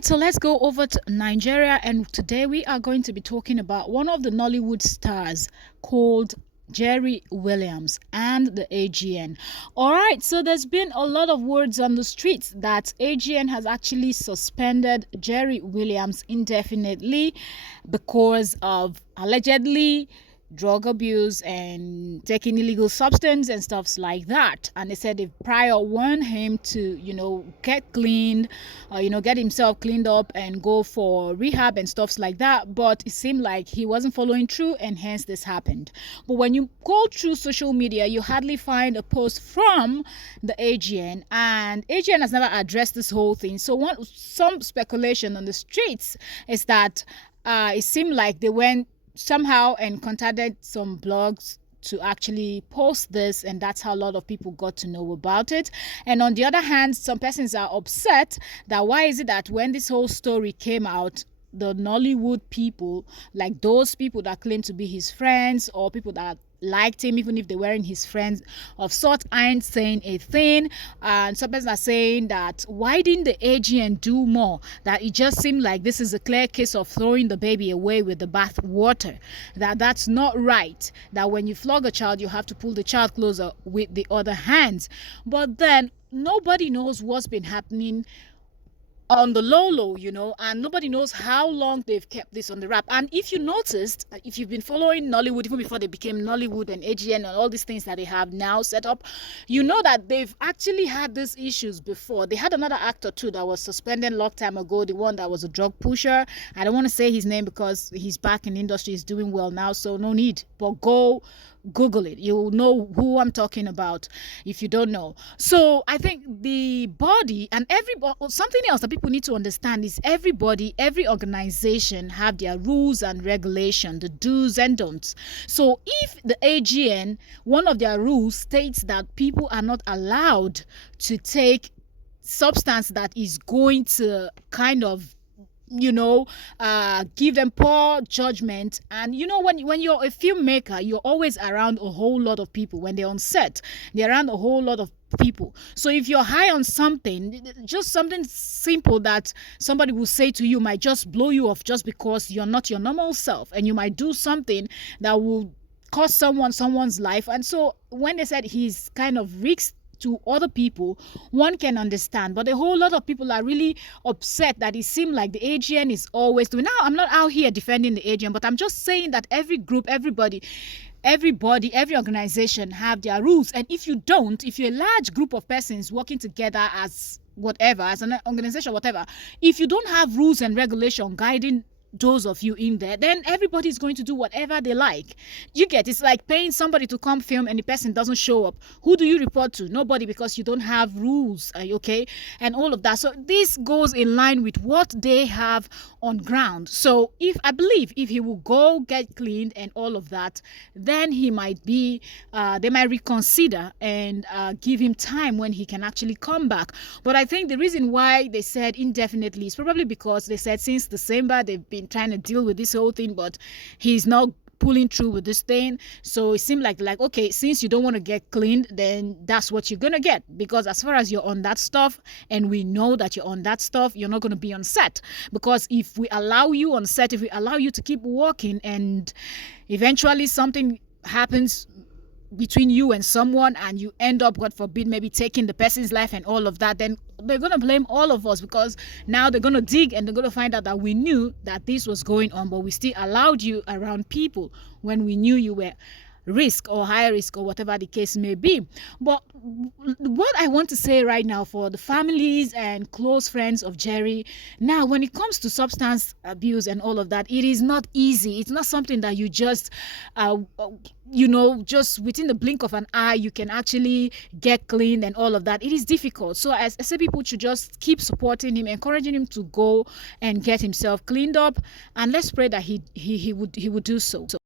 right, so let's go over to Nigeria, and today we are going to be talking about one of the Nollywood stars called Jerry Williams and the AGN. All right, so there's been a lot of words on the streets that AGN has actually suspended Jerry Williams indefinitely because of allegedly drug abuse and taking illegal substance and stuffs like that. And they said they prior warned him to get cleaned, get himself cleaned up and go for rehab and stuffs like that, but it seemed like he wasn't following through, and hence this happened. But when you go through social media, you hardly find a post from the AGN, and AGN has never addressed this whole thing. So some speculation on the streets is that it seemed like they went somehow and contacted some blogs to actually post this, and that's how a lot of people got to know about it. And on the other hand, some persons are upset that why is it that when this whole story came out, the Nollywood people, like those people that claim to be his friends or people that liked him, even if they weren't his friends of sort, aren't saying a thing. And some people are saying that why didn't the AGN do more, that it just seemed like this is a clear case of throwing the baby away with the bath water, that's not right, that when you flog a child you have to pull the child closer with the other hands. But then nobody knows what's been happening on the low, and nobody knows how long they've kept this on the wrap. And if you noticed, if you've been following Nollywood even before they became Nollywood and AGN and all these things that they have now set up, you know that they've actually had these issues before. They had another actor too that was suspended a long time ago, the one that was a drug pusher. I don't want to say his name because he's back in the industry, he's doing well now, so no need, but go Google it, you'll know who I'm talking about if you don't know. So I think the body and everybody, something else that people need to understand is every organization have their rules and regulation, the do's and don'ts. So if the AGN, one of their rules states that people are not allowed to take substance that is going to kind of give them poor judgment. And when you're a filmmaker, you're always around a whole lot of people. When they're on set, they're around a whole lot of people. So if you're high on something, just something simple that somebody will say to you might just blow you off, just because you're not your normal self, and you might do something that will cost someone's life. And so when they said he's kind of risks to other people, one can understand. But a whole lot of people are really upset that it seemed like the AGN is always doing. Now, I'm not out here defending the AGN, but I'm just saying that every group, every organization have their rules. And if you're a large group of persons working together as whatever, as an organization, whatever, if you don't have rules and regulation guiding those of you in there, then everybody's going to do whatever they like. It's like paying somebody to come film and the person doesn't show up. Who do you report to? Nobody, because you don't have rules, okay, and all of that. So this goes in line with what they have on ground. So I believe if he will go get cleaned and all of that, then he might be they might reconsider and give him time when he can actually come back. But I think the reason why they said indefinitely is probably because they said since December they've been trying to deal with this whole thing, but he's not pulling through with this thing. So it seemed like okay, since you don't want to get cleaned, then that's what you're gonna get, because as far as you're on that stuff, and we know that you're on that stuff, you're not going to be on set. Because if we allow you on set, if we allow you to keep working, and eventually something happens between you and someone and you end up, God forbid, maybe taking the person's life and all of that, then they're going to blame all of us, because now they're going to dig and they're going to find out that we knew that this was going on, but we still allowed you around people when we knew you were risk or high risk or whatever the case may be. But what I want to say right now for the families and close friends of Jerry, now when it comes to substance abuse and all of that, it is not easy. It's not something that you just just within the blink of an eye you can actually get clean and all of that. It is difficult. So as I say, people should just keep supporting him, encouraging him to go and get himself cleaned up, and let's pray that he would do so.